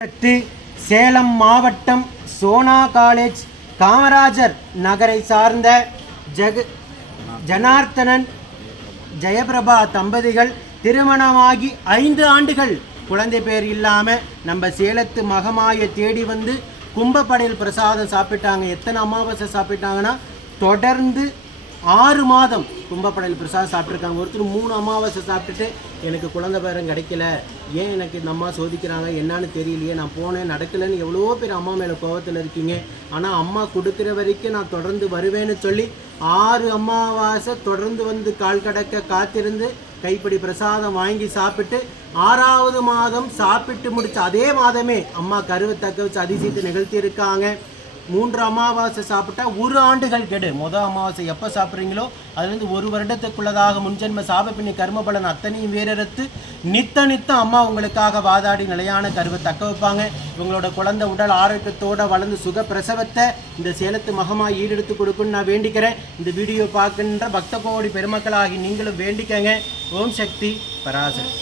அடுத்து சேலம் மாவட்டம் சோனா காலேஜ் காமராஜர் நகரை சார்ந்த ஜெக ஜனார்த்தனன் ஜெயபிரபா தம்பதிகள் திருமணமாகி ஐந்து ஆண்டுகள் குழந்தை பேர் இல்லாமல் நம்ம சேலத்து மகமாயை தேடி வந்து கும்பப்படையில் பிரசாதம் சாப்பிட்டாங்க. எத்தனை அமாவாசை சாப்பிட்டாங்கன்னா தொடர்ந்து ஆறு மாதம் கும்பப்படையில் பிரசாதம் சாப்பிட்ருக்காங்க ஒருத்தர் மூணு அமாவாசை சாப்பிட்டுட்டு எனக்கு குழந்தை பேரம் கிடைக்கல. ஏன் எனக்கு இந்த அம்மா சோதிக்கிறாங்க? என்னன்னு தெரியலையே. நான் போனேன் நடக்கலைன்னு எவ்வளோ பேர் அம்மா மேலே கோவத்தில் இருக்கீங்க. ஆனால் அம்மா கொடுக்குற வரைக்கும் நான் தொடர்ந்து வருவேன்னு சொல்லி ஆறு அமாவாசை தொடர்ந்து வந்து கால் கடக்க காத்திருந்து கைப்பிடி பிரசாதம் வாங்கி சாப்பிட்டு ஆறாவது மாதம் சாப்பிட்டு முடிச்ச அதே மாதமே அம்மா கருவை தக்க வச்சு அதிசயத்தை நிகழ்த்தி இருக்காங்க மூன்று அமாவாசை சாப்பிட்டா ஒரு ஆண்டுகள் கெடு. மொதல் அமாவாசை எப்போ சாப்பிட்றீங்களோ அதுலேருந்து ஒரு வருடத்துக்குள்ளதாக முன்ஜென்ம சாபப்பினி கர்ம பலன் அத்தனையும் வேறறுத்து நித்த நித்தம் அம்மா உங்களுக்காக வாதாடி நிலையான கருவை தக்க வைப்பாங்க. இவங்களோட குழந்தை உடல் ஆரோக்கியத்தோட வளர்ந்து சுக பிரசவத்தை இந்த சேலத்து மகமாக ஈடெடுத்து கொடுக்குன்னு நான் வேண்டிக்கிறேன். இந்த வீடியோ பார்க்கின்ற பக்த கோடி பெருமக்களாகி நீங்களும் வேண்டிக்கங்க. ஓம் சக்தி பராசக்தி.